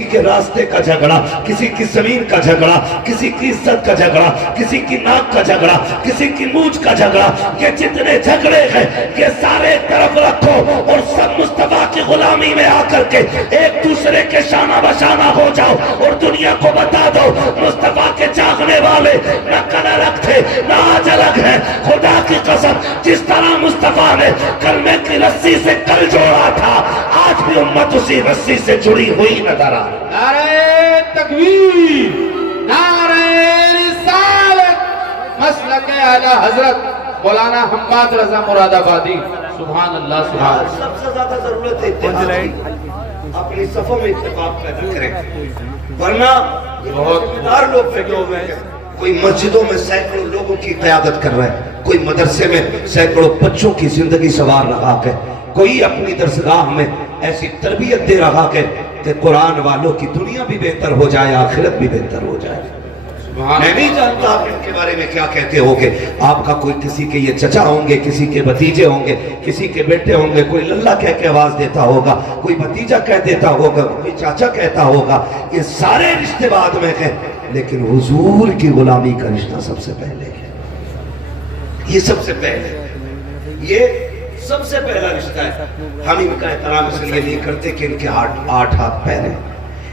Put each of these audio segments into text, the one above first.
کسی کے راستے کا جھگڑا، کسی کی زمین کا جھگڑا، کسی کی عزت کا جھگڑا، کسی کی ناک کا جھگڑا، کسی کی مونچھ کا جھگڑا، یہ جتنے جھگڑے ہیں یہ سارے ایک طرف رکھو اور سب مصطفیٰ کی غلامی میں آ کر کے ایک دوسرے کے شانہ بشانہ ہو جاؤ اور دنیا کو بتا دو مصطفیٰ کے چاہنے والے نہ کل الگ تھے نہ آج الگ ہیں۔ خدا کی قسم جس طرح مصطفیٰ نے کلمے کی رسی سے کل جوڑا تھا، آج بھی امت اسی رسی سے جڑی ہوئی نظر آ۔ نعرہ تکبیر، نعرہ رسالت، مسلک اعلی حضرت مولانا حماد رضا مراد آبادی۔ سبحان اللہ سبحان اللہ۔ سب سے زیادہ ضرورت ہے اتحاد کی، اپنی صفوں میں اتفاق پیدا کریں، ورنہ بہت دار لوگ بیٹھے ہوئے ہیں، کوئی مسجدوں میں سینکڑوں لوگوں کی قیادت کر رہا ہے، کوئی مدرسے میں سینکڑوں بچوں کی زندگی سنوار رہا ہے، کوئی اپنی درسگاہ میں ایسی تربیت دے رہا ہے کہ قرآن والوں کی دنیا بھی بہتر ہو جائے، آخرت بھی بہتر ہو جائے۔ میں نہیں جانتا آپ ان کے بارے میں کیا کہتے ہوگے، آپ کا کوئی کسی کے یہ چچا ہوں گے، کسی کے بھتیجے ہوں گے، کسی کے بیٹے ہوں گے، کوئی للہ کہہ کے آواز دیتا ہوگا، کوئی بھتیجا کہہ دیتا ہوگا، کوئی چاچا کہتا ہوگا، یہ سارے رشتے بعد میں ہیں، لیکن حضور کی غلامی کا رشتہ سب سے پہلے ہے، یہ سب سے پہلے، یہ سب سے پہلا رشتہ ہے۔ ہم ان کا احترام اس لیے نہیں کرتے کہ ان کے 8 ہاتھ پیر ہیں،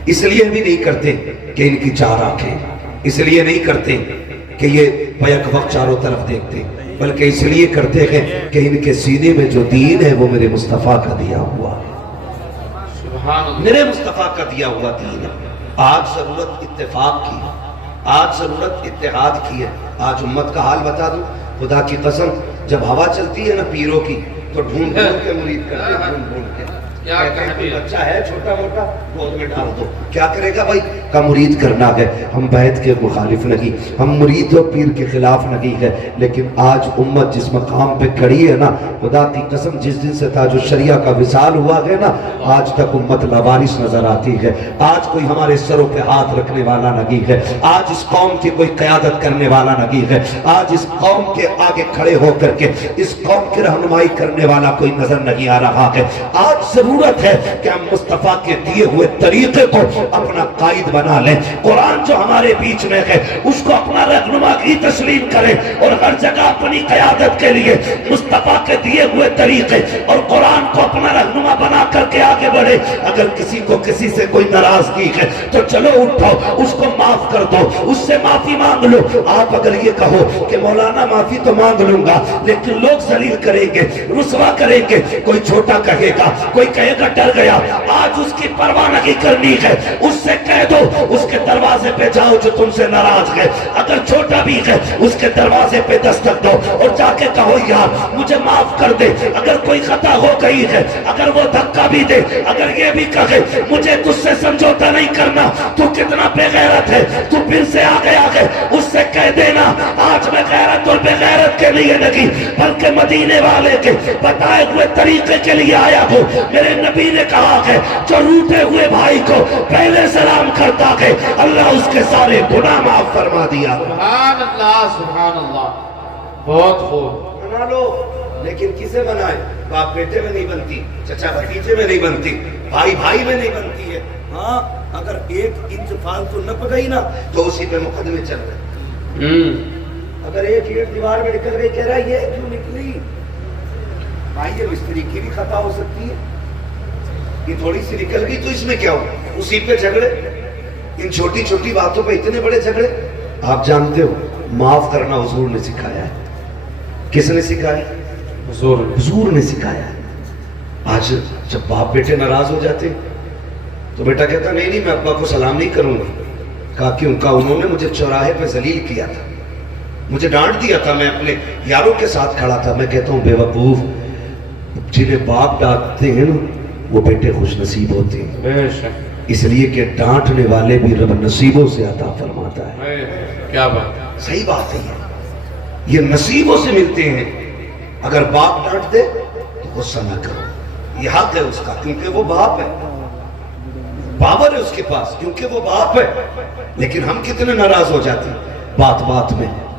اس لیے بھی نہیں کرتے کہ ان کی 4 آنکھیں، اس لیے نہیں کرتے کہ یہ بیک وقت چاروں طرف دیکھتے، بلکہ اس لیے کرتے ہیں کہ ان کے سینے میں جو دین ہے وہ میرے مصطفیٰ کا دیا ہوا ہے، میرے مصطفیٰ کا دیا ہوا دین ہے۔ آج ضرورت اتفاق کی، آج ضرورت اتحاد کی ہے۔ آج امت کا حال بتا دوں، خدا کی قسم جب ہوا چلتی ہے نا پیروں کی تو ڈھونڈ ڈھونڈ کے مرید کرتے ہیں، ڈھونڈ ڈھونڈ کے کوئی بچہ ہے چھوٹا موٹا گود میں ڈال دو، کیا کرے گا بھائی؟ کا مرید کرنا ہے۔ ہم بیعت کے مخالف نہیں، ہم مرید و پیر کے خلاف نہیں ہے، لیکن آج امت جس مقام پہ کھڑی ہے نا، خدا کی قسم جس دن سے تاج الشریعہ کا وصال ہوا ہے نا، آج تک امت لاوارث نظر آتی ہے۔ آج کوئی ہمارے سروں پہ ہاتھ رکھنے والا نہیں ہے، آج اس قوم کی کوئی قیادت کرنے والا نہیں ہے، آج اس قوم کے آگے کھڑے ہو کر کے اس قوم کی رہنمائی کرنے والا کوئی نظر نہیں آ رہا ہے۔ آج ضرورت ہے کہ ہم مصطفیٰ کے دیے ہوئے طریقے کو اپنا قائد بنا لیں، قرآن جو ہمارے بیچ میں ہے اس کو اپنا رہنما کی تسلیم کریں اور ہر جگہ اپنی قیادت کے لیے مصطفیٰ کے دیے ہوئے طریقے اور قرآن کو اپنا رہنما بنا کر کے آگے بڑھے۔ اگر کسی کو کسی سے کوئی ناراضگی ہے تو چلو اٹھو، اس کو معاف کر دو، اس سے معافی مانگ لو۔ آپ اگر یہ کہو کہ مولانا معافی تو مانگ لوں گا لیکن لوگ ذلیل کریں گے، رسوا کریں گے، کوئی چھوٹا کہے گا، کوئی کہے گا ڈر گیا، آج اس کی پرواہ نہیں کرنی ہے، اس سے کہہ دو اس کے دروازے پہ جاؤ جو تم سے ناراض ہے، اگر چھوٹا بھی ہے اس کے دروازے پہ دستک دو اور جا کے کہو یار مجھے معاف کر دے، اگر کوئی خطا ہو گئی ہے، اگر وہ دھکا بھی دے، اگر یہ بھی کہے مجھے تجھ سے سمجھوتا نہیں کرنا، تو کتنا بے غیرت ہے، تو پھر سے آگے آگے اس سے کہہ دینا آج میں غیرت اور بے غیرت کے لیے نہیں بلکہ مدینے والے کے بتائے ہوئے طریقے کے لیے آیا ہوں۔ میرے نبی نے کہا ہے جو روٹے ہوئے بھائی کو پہلے سلام کرتا ہے اللہ اس کے سارے گناہ معاف فرما دیا۔ سبحان اللہ سبحان اللہ، بہت خوب۔ بنا لو، لیکن کسے بنائے؟ باپ بیٹے میں نہیں بنتی، چچا بھتیجے میں نہیں بنتی، بھائی بھائی میں نہیں بنتی ہے۔ ہاں اگر 1 انچ فالتو نپ گئی نا تو اسی پہ مقدمے چل رہے۔ اگر 1 اینٹ دیوار میں نکل گئی، کہہ رہا ہے یہ کیوں نکلی؟ بھائی یہ مستری کی بھی خطا ہو سکتی ہے، یہ تھوڑی سی نکل گئی تو اس میں کیا ہو؟ اسی پہ جھگڑے، ان چھوٹی چھوٹی باتوں پہ اتنے بڑے جھگڑے۔ آپ جانتے ہو معاف کرنا حضور نے سکھایا ہے۔ کس نے سکھایا؟ حضور نے سکھایا ہے۔ آج جب باپ بیٹے ناراض ہو جاتے تو بیٹا کہتا نہیں نہیں میں ابا کو سلام نہیں کروں گا۔ کہا کیوں؟ کہا انہوں نے مجھے چوراہے پہ ذلیل کیا تھا، مجھے ڈانٹ دیا تھا، میں اپنے یاروں کے ساتھ کھڑا تھا۔ میں کہتا ہوں بے وقوف، جنہیں باپ ڈانٹتے ہیں نا وہ بیٹے خوش نصیب ہوتے ہیں، اس لیے کہ ڈانٹنے والے بھی رب نصیبوں سے عطا فرماتا ہے۔ کیا بات، صحیح بات ہے، یہ نصیبوں سے ملتے ہیں۔ اگر باپ ڈانٹ دے تو غصہ نہ کرو، یہ حق ہے اس کا کیونکہ وہ باپ ہے، پاور ہے اس کے پاس کیونکہ وہ باپ ہے۔ لیکن ہم کتنے ناراض ہو جاتے ہیں بات بات میں،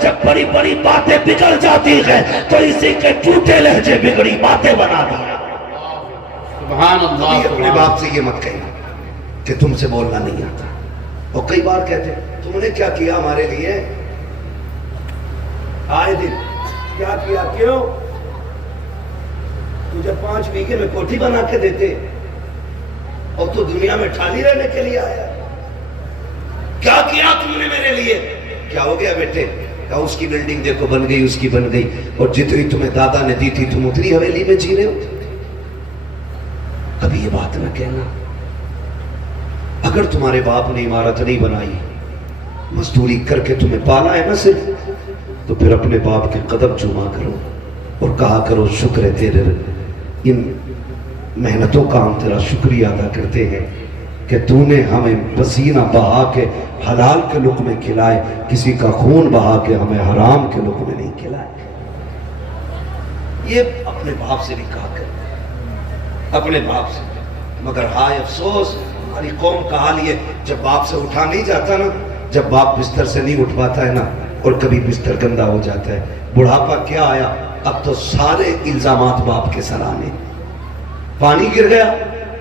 جب بڑی بڑی باتیں بگڑ جاتی ہیں تو اسی کے ٹوٹے لہجے بگڑی باتیں بنا دیا. سبحان اللہ. اپنے باپ سے یہ مت کہنا کہ تم سے بولنا نہیں آتا. اور کئی بار کہتے تم نے کیا کیا ہمارے لیے, آئے دن کیا کیا, کیوں تجھے 5 بیگھے میں کوٹھی بنا کے دیتے اور تو دنیا میں ٹھالی رہنے کے لیے آیا. کیا کیا تم نے میرے لیے, کیا ہو گیا بیٹے, کہا اس کی بلڈنگ دیکھو بن گئی, اس کی بن گئی, اور جتنی تمہیں دادا نے دی تھی تم اتنی حویلی میں جی رہے ہو. کبھی یہ بات نہ کہنا. اگر تمہارے باپ نے عمارت نہیں بنائی, مزدوری کر کے تمہیں پالا ہے نا صرف, تو پھر اپنے باپ کے قدم چوما کرو اور کہا کرو شکر ہے تیرے, ان محنتوں کا ہم تیرا شکریہ ادا کرتے ہیں کہ تو نے ہمیں پسینہ بہا کے حلال کے لقمے کھلائے, کسی کا خون بہا کے ہمیں حرام کے لقمے نہیں کھلائے. یہ اپنے باپ سے بھی کہا کر, اپنے باپ سے. مگر ہائے افسوس, ہماری قوم کا حال یہ, جب باپ سے اٹھا نہیں جاتا نا, جب باپ بستر سے نہیں اٹھ پاتا ہے نا, اور کبھی بستر گندا ہو جاتا ہے, بڑھاپا کیا آیا, اب تو سارے الزامات باپ کے سر آنے. پانی گر گیا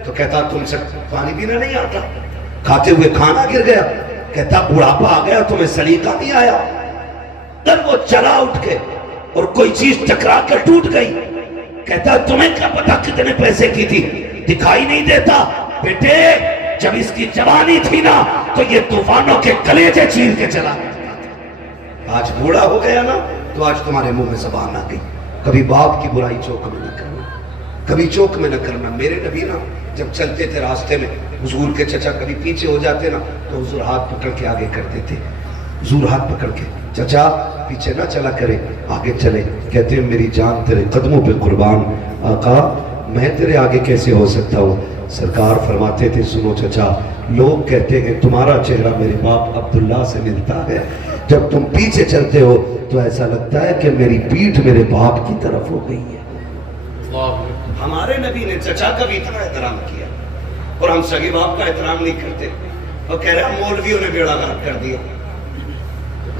تو کہتا تم سے پانی پینا نہیں آتا, کھاتے ہوئے کھانا گر گیا کہتا بڑھاپا آ گیا تمہیں سلیقہ نہیں آیا. جب وہ چلا اٹھ کے اور کوئی چیز ٹکرا کر ٹوٹ گئی کہتا تمہیں کیا پتا کتنے پیسے کی تھی, دکھائی نہیں دیتا. بیٹے جب اس کی جوانی تھی نا تو یہ طوفانوں کے کلیجے چیر کے چلا. آج بوڑھا ہو گیا نا تو آج تمہارے منہ میں زبان آ گئی. کبھی باپ کی برائی چوک میں نہ کرنا, کبھی چوک میں نہ کرنا. میرے نبی نا جب چلتے تھے راستے میں, حضور کے چچا کبھی پیچھے ہو جاتے نا تو حضور ہاتھ پکڑ کے آگے کرتے تھے. حضور ہاتھ پکڑ کے, چچا پیچھے نہ چلا کرے, آگے چلے. کہتے ہیں میری جان تیرے قدموں پہ قربان, آقا میں تیرے آگے کیسے ہو سکتا ہوں. سرکار فرماتے تھے سنو چچا, لوگ کہتے ہیں تمہارا چہرہ میرے باپ عبداللہ سے ملتا ہے, جب تم پیچھے چلتے ہو تو ایسا لگتا ہے کہ میری پیٹھ میرے باپ کی طرف ہو گئی ہے. ہمارے نبی نے چچا کا بھی اتنا احترام کیا اور ہم سگے باپ کا احترام نہیں کرتے, اور کہہ رہے ہیں مولویوں نے بیڑا غرق کر دیا.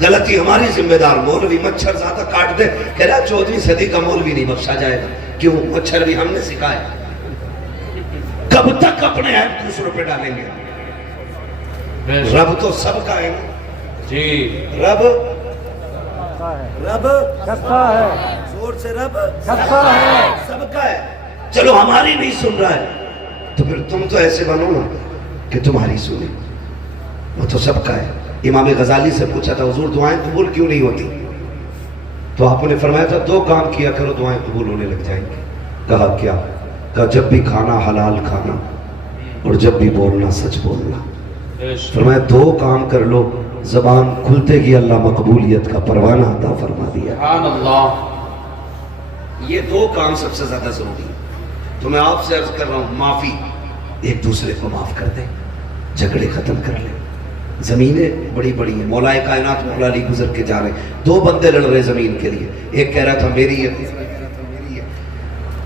غلطی ہماری ذمہ دار, مولوی مچھر زیادہ کاٹ دے, کہہ رہا 14ویں صدی کا مولوی نہیں بخشا جائے گا. کیوں, مچھر بھی ہم نے سکھایا. کب تک اپنے عیب دوسروں پہ ڈالیں گے. رب تو سب کا ہے نا جی, رب سب کا ہے, زور سے رب سب کا ہے, سب کا ہے. چلو ہماری نہیں سن رہا ہے تو پھر تم تو ایسے بنو نا کہ تمہاری سنے, وہ تو سب کا ہے. امام غزالی سے پوچھا تھا حضور دعائیں قبول کیوں نہیں ہوتی, تو آپ نے فرمایا تھا 2 کام کیا کرو دعائیں قبول ہونے لگ جائیں گی. کہا کیا, کہا جب بھی کھانا حلال کھانا اور جب بھی بولنا سچ بولنا. فرمایا 2 کام کر لو, زبان کھلتے گی اللہ مقبولیت کا پروانہ عطا فرما دیا. سبحان اللہ. یہ 2 کام سب سے زیادہ ضروری ہے. تو میں آپ سے عرض کر رہا ہوں, معافی, ایک دوسرے کو معاف کر دیں, جھگڑے ختم کر لیں. زمینیں بڑی بڑی ہیں, مولا کائنات مولا علی گزر کے جا رہے ہیں, 2 بندے لڑ رہے زمین کے لیے, ایک کہہ رہا تھا میری ہے, دوسرا کہہ رہا تھا میری ہے.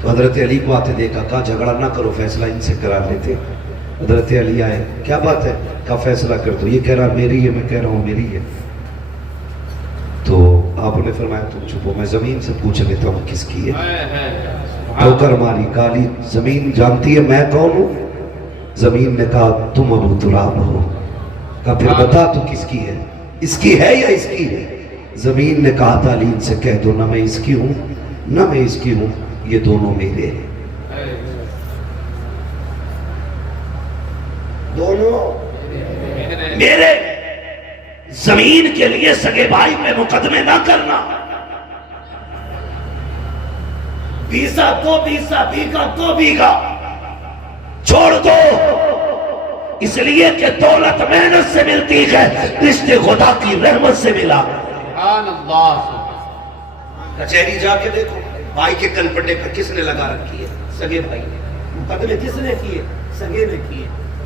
تو حضرت علی کو آتے دیکھا, کہا جھگڑا نہ کرو, فیصلہ ان سے کرا لیتے. حضرت علی آئے, کیا بات ہے, کہا فیصلہ کر دو. یہ کہہ رہا میری ہے, میں کہہ رہا ہوں میری ہے. تو آپ نے فرمایا تم چھپو, میں زمین سے پوچھ لیتا ہوں کس کی ہے. ٹھوکر ماری, کالی زمین جانتی ہے میں کون ہوں. زمین نے کہا تم ابو تراب ہو. کہا پھر بتا تو کس کی ہے, اس کی ہے یا اس کی ہے. زمین نے کہا تعلیم سے کہہ دو, نہ میں اس کی ہوں نہ میں اس کی ہوں, یہ دونوں میرے ہیں. دونوں میرے. زمین کے لیے سگے بھائی پہ مقدمے نہ کرنا. بیسا 2 بیسا, بیگا 2 بیگا چھوڑ دو, اس لیے کہ دولت محنت سے ملتی ہے, رشتے خدا کی رحمت سے ملا. سبحان اللہ. کچہری جا کے دیکھو, بھائی کے کن پٹے پر کس نے لگا رکھی ہے, سگے بھائی نے. مقدمے کس نے کیے, سگے نے کیے.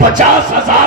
50,000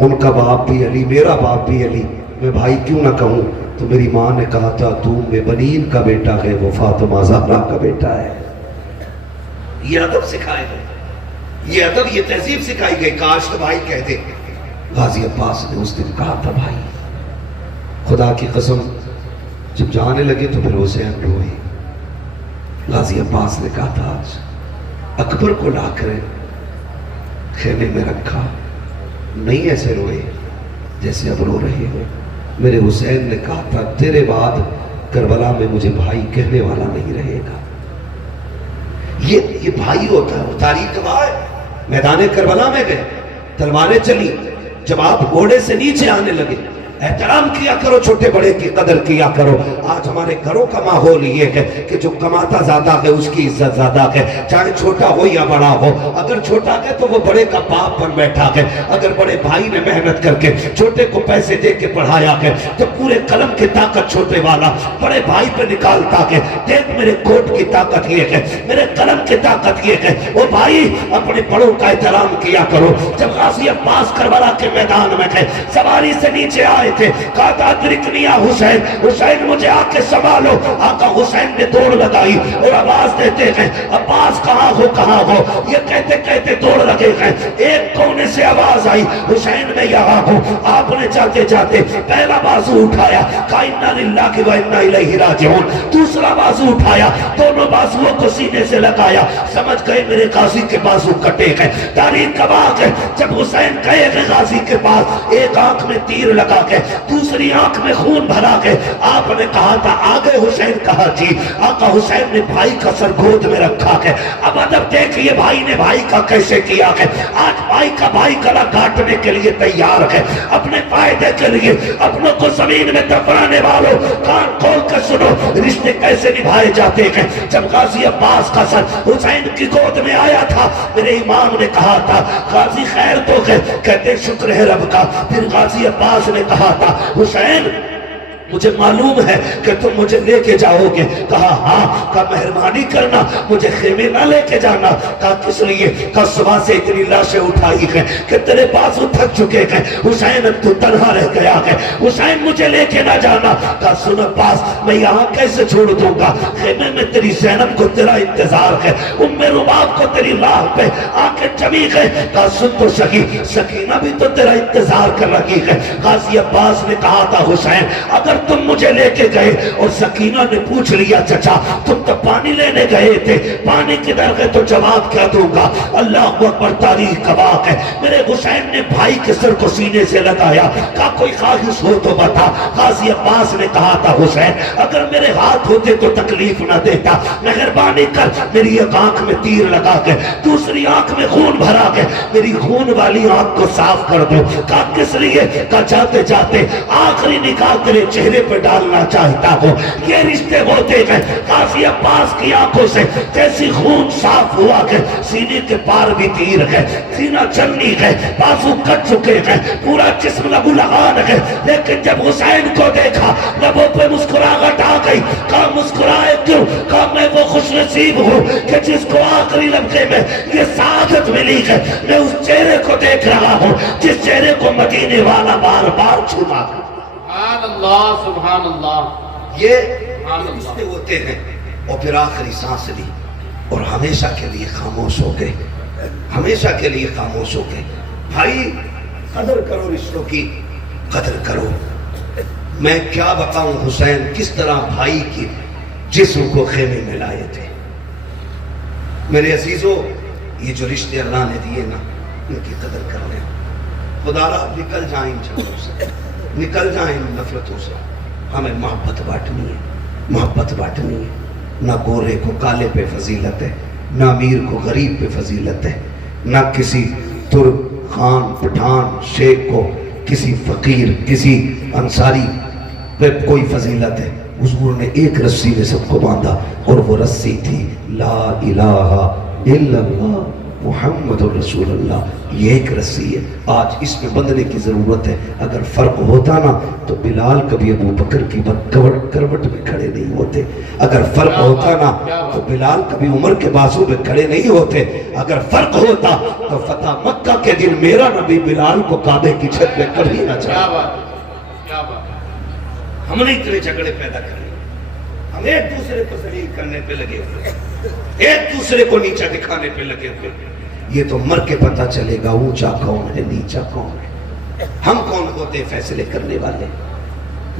ان کا باپ بھی علی، میرا باپ بھی علی، میں بھائی کیوں نہ کہوں؟ تو میری ماں نے کہا تھا تو میں بنین کا بیٹا ہے، وہ فاطمہ زہرا کا بیٹا ہے۔ یہ ادب سکھائے گئے، یہ ادب، یہ تہذیب سکھائی گئی۔ کاش تو بھائی کہتے۔ غازی عباس نے اس دن کہا تھا بھائی خدا کی قسم، جب جانے لگے تو پھر حسین روئے۔ غازی عباس نے کہا تھا آج اکبر کو لا کر خیمے میں رکھا، نہیں ایسے روئے جیسے اب رو رہے ہو۔ میرے حسین نے کہا تھا تیرے بعد کربلا میں مجھے بھائی کہنے والا نہیں رہے گا۔ یہ بھائی ہوتا ہے، وہ تاریخ گواہ ہے۔ میدان کربلا میں گئے، تلواریں چلی، جب آپ گھوڑے سے نیچے آنے لگے احترام کیا کرو، چھوٹے بڑے کی قدر کیا کرو۔ آج ہمارے گھروں کا ماحول یہ ہے کہ جو کماتا زیادہ ہے اس کی عزت زیادہ ہے، چاہے چھوٹا ہو یا بڑا ہو۔ اگر چھوٹا ہے تو وہ بڑے کا باپ بن بیٹھا ہے، اگر بڑے بھائی نے محنت کر کے چھوٹے کو پیسے دے کے پڑھایا ہے تو پورے قلم کی طاقت چھوٹے والا بڑے بھائی پہ نکالتا ہے۔ دیکھ میرے کوٹ کی طاقت یہ ہے، میرے قلم کی طاقت یہ ہے۔ وہ بھائی اپنے بڑوں کا احترام کیا کرو۔ جب غازی عباس کربلا کے میدان میں گئے، سواری سے نیچے آئے تھے، کہا تھا ادرکنی یا حسین، حسین مجھے آ کے سنبھالو۔ آقا حسین نے دوڑ لگائی اور آواز دیتے ہیں عباس کہاں ہو کہاں ہو، یہ کہتے کہتے دوڑ لگے ہیں۔ ایک کونے سے آواز آئی حسین میں یہاں ہوں۔ آپ نے جاتے جاتے پہلا بازو اٹھایا، کہا انا للہ و انا الیہ راجعون۔ دوسرا بازو اٹھایا، دونوں بازوؤں کو سینے سے لگایا، سمجھ گئے میرے غازی کے بازو کٹے گئے۔ تاریخ گواہ ہے جب حسین گئے ہیں غازی کے پاس، ایک آنکھ میں تیر لگا کے دوسری آنکھ میں خون بھرا کے آپ نے کہا تھا آگے حسین کہا جی۔ آقا حسین نے بھائی کا سر گود میں رکھا ہے۔ اب ادب دیکھئے بھائی نے بھائی کا کیسے کیا ہے۔ آج بھائی کا بھائی گلا کاٹنے کے لیے تیار ہے، اپنے فائدے کے لیے اپنوں کو زمین میں دفنانے والوں کان کھول کر سنو رشتے کیسے نبھائے جاتے ہیں۔ جب غازی عباس کا سر حسین کی گود میں آیا تھا، میرے امام نے کہا تھا غازی خیر تو ہے، کہتے شکر ہے رب کا۔ پھر غازی عباس نے کہا تھا حسین مجھے معلوم ہے کہ تم مجھے لے کے جاؤ گے۔ کہا ہاں۔ کہا مہربانی کرنا مجھے خیمے نہ لے کے جانا۔ کہا کس لیے؟ کہا صبح سے اتنی لاشیں اٹھائی ہیں کہ تیرے بازو تھک چکے ہیں حسین، اب تو تنہا رہ گیا ہے، حسین مجھے لے کے نہ جانا۔ کہا سن عباس میں یہاں کیسے چھوڑ دوں گا، خیمے میں تیری زینب کو تیرا انتظار ہے، ام رباب کو تیری راہ پہ آ کے جمی ہے۔ کہا سن تو سکی، سکینہ بھی تو تیرا انتظار کر رہی ہے۔ غازی عباس نے کہا تھا حسین اگر تم مجھے لے کے گئے اور سکینہ نے پوچھ لیا چچا تم تو پانی لینے گئے تھے، پانی کدھر گئے، تو جواب کیا دوں گا؟ اللہ اکبر، تاریخ گواہ ہے۔ میرے حسین نے بھائی کے سر کو سینے سے لگایا، کہا کوئی خواہش ہو تو بتا۔ غازی عباس نے کہا تھا حسین اگر میرے ہاتھ ہوتے تو تکلیف نہ دیتا، مہربانی کر میری ایک آنکھ میں تیر لگا کے دوسری آنکھ میں خون بھرا کے میری خون والی آنکھ کو صاف کر دو۔ کہا کس لیے؟ کہا جاتے جاتے آخری نکاح تیرے چہرے پہ ڈالنا چاہتا ہوں۔ یہ رشتے ہوتے ہیں۔ غازی عباس کی آنکھوں سے جیسی خون صاف ہوا کہ سینے کے پار بھی تیر ہے، سینہ چلنی ہے، بازو کٹ چکے ہیں، پورا جسم لبو لغان ہے، لیکن جب حسین کو دیکھا لبوں پہ مسکراہٹ آ گئی۔ کہا مسکرائے کیوں؟ کہا میں وہ خوش نصیب ہوں کہ جس کو آخری لمحے میں یہ سعادت ملی ہے، میں اس چہرے کو دیکھ رہا ہوں جس چہرے کو مدینے والا بار بار چھوما۔ سبحان اللہ، سبحان اللہ۔ یہ رشتے ہوتے ہیں۔ اور پھر آخری سانس لی اور ہمیشہ کے لیے خاموش ہو گئے، ہمیشہ کے لیے خاموش ہو گئے۔ بھائی قدر کرو، رشتوں کی قدر کرو۔ میں کیا بتاؤں حسین کس طرح بھائی کی جسم کو خیمے میں لائے تھے۔ میرے عزیزوں یہ جو رشتے اللہ نے دیے نا ان کی قدر کر لیں۔ خدا را نکل جائیں جھگڑوں سے، نکل جائیں نفرتوں سے، ہمیں محبت بانٹنی ہے، محبت بانٹنی ہے۔ نہ گورے کو کالے پہ فضیلت ہے، نہ امیر کو غریب پہ فضیلت ہے، نہ کسی ترک خان پٹھان شیخ کو کسی فقیر کسی انصاری پہ کوئی فضیلت ہے۔ حضور نے ایک رسی میں سب کو باندھا اور وہ رسی تھی لا الہ الا اللہ محمد رسول اللہ. یہ ایک رسی ہے, آج اس میں بندنے کی ضرورت ہے. اگر فرق ہوتا نا تو بلال کبھی ابو بکر کی کروٹ میں کھڑے نہیں ہوتے. اگر فرق ہوتا نا تو بلال کبھی عمر کے بازو میں کھڑے نہیں ہوتے. اگر فرق ہوتا تو فتح مکہ کے دن میرا نبی بلال کو کعبے کی چھت میں کبھی نہ چاہا. ہم نے اتنے جھگڑے پیدا کرے, ہم ایک دوسرے کو ذلیل کرنے پہ لگے ہوئے, ایک دوسرے کو نیچا دکھانے پہ لگے ہوئے. یہ تو مر کے پتہ چلے گا اونچا کون ہے نیچا کون ہے. ہم کون ہوتے ہیں فیصلے کرنے والے.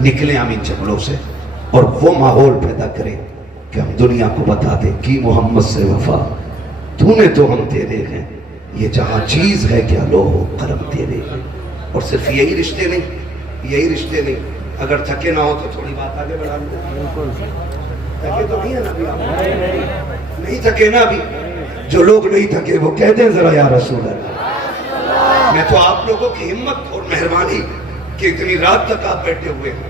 نکلیں ہم ان جھگڑوں سے اور وہ ماحول پیدا کریں کہ ہم دنیا کو بتا دیں کہ محمد سے وفا, تو نے تو ہم تیرے ہیں, یہ جہاں چیز ہے کیا لو کرم تیرے ہیں. اور صرف یہی رشتے نہیں, یہی رشتے نہیں, اگر تھکے نہ ہو تو تھوڑی بات آگے بڑھا لیں. تھکے تو نہیں ہے نا ابھی, نہیں تھکے نا ابھی. جو لوگ نہیں تھکے وہ کہتے ہیں ذرا یا رسول اللہ. میں تو آپ لوگوں کی ہمت اور مہربانی کہ اتنی رات تک آپ بیٹھے ہوئے ہیں,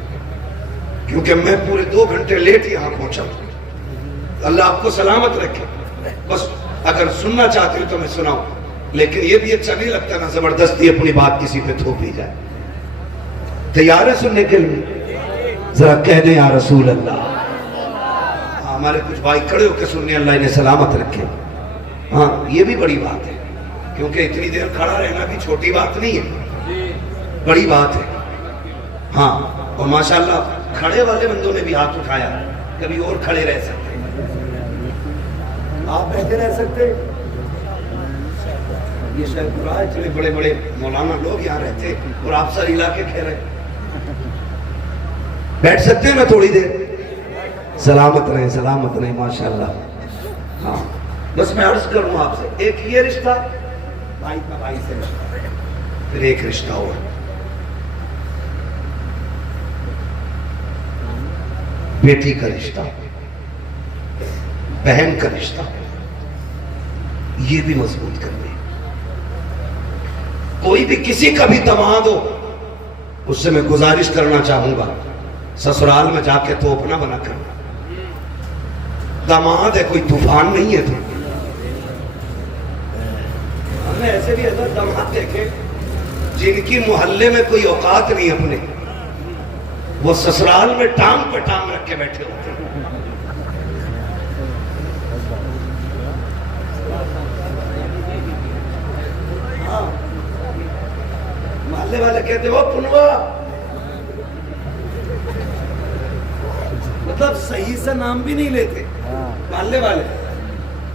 کیونکہ میں پورے 2 گھنٹے لیٹ یہاں پہنچا. اللہ آپ کو سلامت رکھے. بس اگر سننا چاہتے ہو تو میں سناؤں, لیکن یہ بھی اچھا نہیں لگتا نا زبردستی اپنی بات کسی پہ تھوپی جائے. تیار ہے سننے کے لیے؟ ذرا کہہ دیں یا رسول اللہ. ہمارے کچھ بھائی کھڑے ہو کے سننے, اللہ انہیں سلامت رکھے. ہاں یہ بھی بڑی بات ہے, کیونکہ اتنی دیر کھڑا رہنا بھی چھوٹی بات نہیں ہے, بڑی بات ہے. ہاں اور ماشاءاللہ کھڑے والے بندوں نے بھی ہاتھ اٹھایا, کبھی اور کھڑے رہ سکتے, آپ بیٹھے رہ سکتے. یہ شاید برا ہے, اتنے بڑے بڑے مولانا لوگ یہاں رہتے اور آپ سر ہلا کے کہہ رہے. بیٹھ سکتے ہیں نا تھوڑی دیر؟ سلامت رہیں, سلامت رہیں, ماشاءاللہ. ہاں بس میں عرض کروں آپ سے, ایک یہ رشتہ بھائی کا بھائی سے رشتہ, پھر ایک رشتہ اور بیٹی کا رشتہ, بہن کا رشتہ, یہ بھی مضبوط کرنے. کوئی بھی کسی کا بھی داماد ہو, اس سے میں گزارش کرنا چاہوں گا سسرال میں جا کے توپ نہ بنا کرنا. داماد ہے, کوئی طوفان نہیں ہے. تو ہم نے ایسے بھی حضرت داماد دیکھے جن کی محلے میں کوئی اوقات نہیں اپنے, وہ سسرال میں ٹانگ پہ ٹانگ رکھ کے بیٹھے ہوتے ہیں. محلے والے کہتے وہ پنوا, مطلب صحیح سے نام بھی نہیں لیتے محلے والے,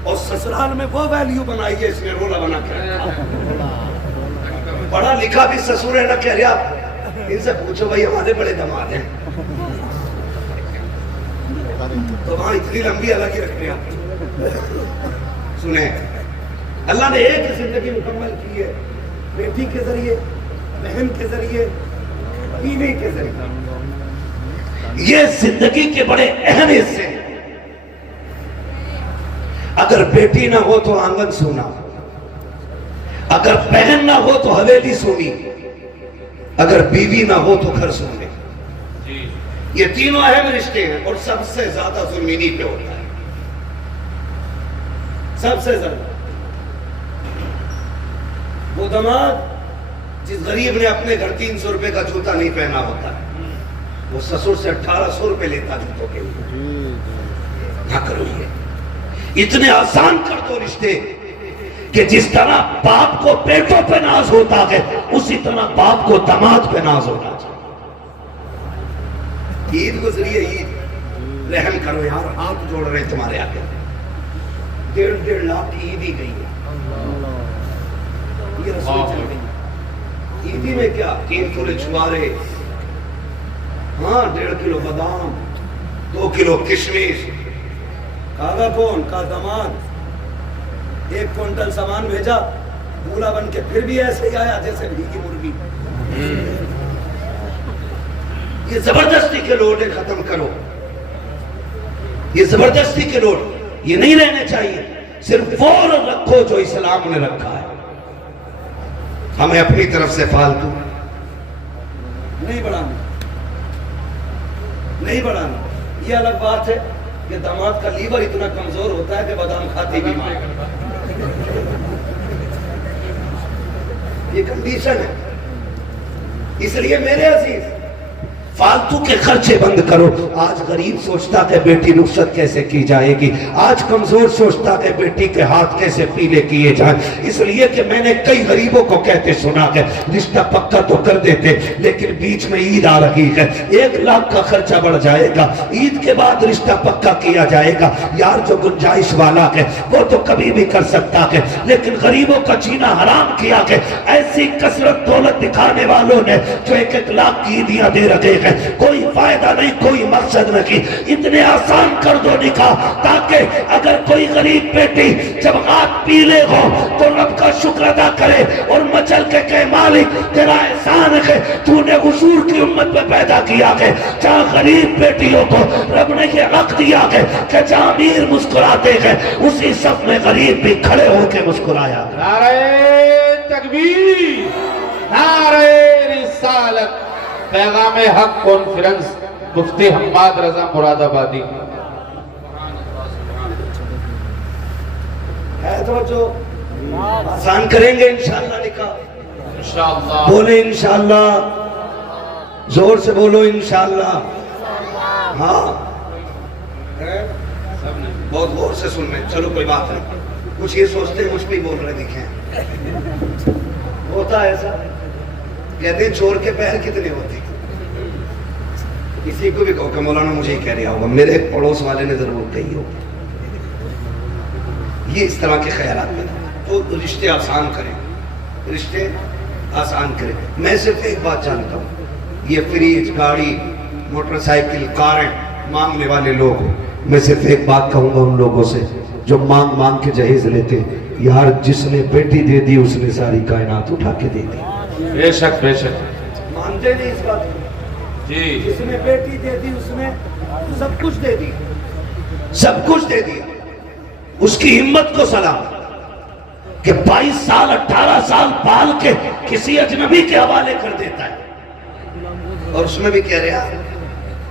اور سسرال میں وہ ویلیو بنائی ہے اس نے رولا بنا کر. پڑھا لکھا بھی سسور ہے نہ کہہ رہا, ان سے پوچھو بھائی ہمارے بڑے داماد ہیں, تو وہاں اتنی لمبی الگ ہی رکھتے ہیں. سنیں, اللہ نے ایک زندگی مکمل کی ہے, بیٹی کے ذریعے, بہن کے ذریعے, بیوی کے ذریعے. یہ زندگی کے بڑے اہم حصے ہیں. اگر بیٹی نہ ہو تو آنگن سونا, اگر بہن نہ ہو تو حویلی سونی, اگر بیوی نہ ہو تو گھر سونے. یہ تینوں اہم رشتے ہیں, اور سب سے زیادہ ظلم انہی پہ ہوتا ہے, سب سے زیادہ. وہ داماد جس غریب نے اپنے گھر 300 روپے کا جوتا نہیں پہنا ہوتا ہے, وہ سسر سے 1800 روپے لیتا جوتوں کے لیے. نہ کرو یہ, اتنے آسان کر دو رشتے کہ جس طرح باپ کو بیٹوں پہ ناز ہوتا ہے اسی طرح باپ کو داماد پہ ناز ہونا چاہیے. عید گزری ہے, عید رحم کرو یار, ہاتھ جوڑ رہے تمہارے آگے. 1.5 لاکھ کی عید ہی گئی ہے, یہ رسول چل گئی. عیدی میں کیا 3 تولے چھوارے, ہاں 1.5 کلو بادام, 2 کلو کشمش. کہا کون؟ کا داماد. 1 کوئنٹل سامان بھیجا, بولا بن کے پھر بھی ایسے ہی آیا جیسے بھیگی مرغی. یہ زبردستی کے لوٹے ختم کرو, یہ زبردستی کے لوٹ یہ نہیں رہنے چاہیے. صرف وہ رکھو جو اسلام نے رکھا ہے. ہمیں اپنی طرف سے فالتو نہیں بڑھانا, نہیں بڑھانا. یہ الگ بات ہے کہ داماد کا لیور اتنا کمزور ہوتا ہے کہ بادام کھاتے بھی ماں. یہ کنڈیشن ہے. اس لیے میرے عزیز فالتو کے خرچے بند کرو. آج غریب سوچتا کہ بیٹی رخصت کیسے کی جائے گی, آج کمزور سوچتا کہ بیٹی کے ہاتھ کیسے پیلے کیے جائیں. اس لیے کہ میں نے کئی غریبوں کو کہتے سنا کہ رشتہ پکا تو کر دیتے, لیکن بیچ میں عید آ رہی ہے, 1 لاکھ کا خرچہ بڑھ جائے گا, عید کے بعد رشتہ پکا کیا جائے گا. یار جو گنجائش والا ہے وہ تو کبھی بھی کر سکتا ہے, لیکن غریبوں کا جینا حرام کیا کہ ایسی کثرت دولت دکھانے والوں نے جو 1 لاکھ کی عیدیاں دے رکھے ہیں, کوئی فائدہ نہیں, کوئی مقصد نہیں. اتنے آسان کر دو نکاح تاکہ اگر کوئی غریب بیٹی جب ہاتھ پیلے ہو تو رب کا شکر ادا کرے اور مچل کے کہ مالک تیرا احسان ہے تو نے حضور کی امت میں پیدا کیا ہے. جہاں غریب بیٹیوں کو رب نے یہ حق دیا ہے کہ جہاں امیر مسکراتے ہیں اسی صف میں غریب بھی کھڑے ہو کے مسکرایا. نعرہ تکبیر, نعرہ رسالت. پیغام حق کانفرنس, مفتی حماد رضا مراد آبادی. ہے تو جو آسان کریں گے انشاءاللہ نکاح. انشاءاللہ بولے انشاءاللہ, زور سے بولو انشاءاللہ. ہاں بہت غور سے سن رہے ہیں, چلو کوئی بات نہیں. کچھ یہ سوچتے ہیں مجھ پہ ہی بول رہے دیکھیں, ہوتا ہے ایسا. کہتے ہیں چور کے پیر کتنے ہوتے ہیں. کسی کو بھی کہو کہ مولانا مجھے ہی کہہ رہا ہوگا, میرے ایک پڑوس والے نے ضرور کہی ہوگی. یہ اس طرح کے خیالات میں تو رشتے آسان کریں, رشتے آسان کریں. میں صرف ایک بات جانتا ہوں, یہ فریج, گاڑی, موٹر سائیکل, کاریں مانگنے والے لوگ, میں صرف ایک بات کہوں گا ان لوگوں سے جو مانگ مانگ کے جہیز لیتے, یار جس نے بیٹی دے دی اس نے ساری کائنات اٹھا کے دے دی. بے شک بے شک. مانتے نہیں اس بات کو جی, جس نے بیٹی دے دی اس نے سب کچھ دے دی, سب کچھ دے دیا. اس کی ہمت کو سلام کہ 22 سال 18 سال پال کے کسی اجنبی کے حوالے کر دیتا ہے. اور اس میں بھی کہہ رہا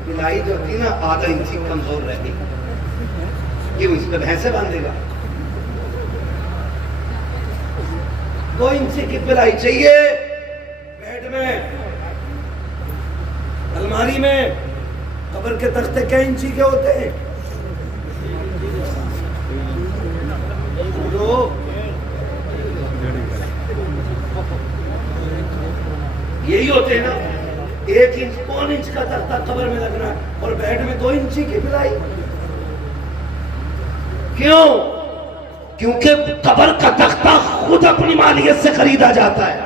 بلائی جو تھی نا آدھا انچی کمزور رہ گئی, کیوں اس پہ بھینسے باندھے گا. 2 انچی کی بلائی چاہیے بیڈ میں, الماری میں. قبر کے تختے کئی انچی کے ہوتے ہیں؟ یہی ہوتے ہیں نا, 1 انچ 1.25 انچ کا تختہ قبر میں لگنا ہے اور بیڈ میں 2 انچی کی بلائی. کیوں؟ کیونکہ قبر کا تختہ خود اپنی مالیت سے خریدا جاتا ہے,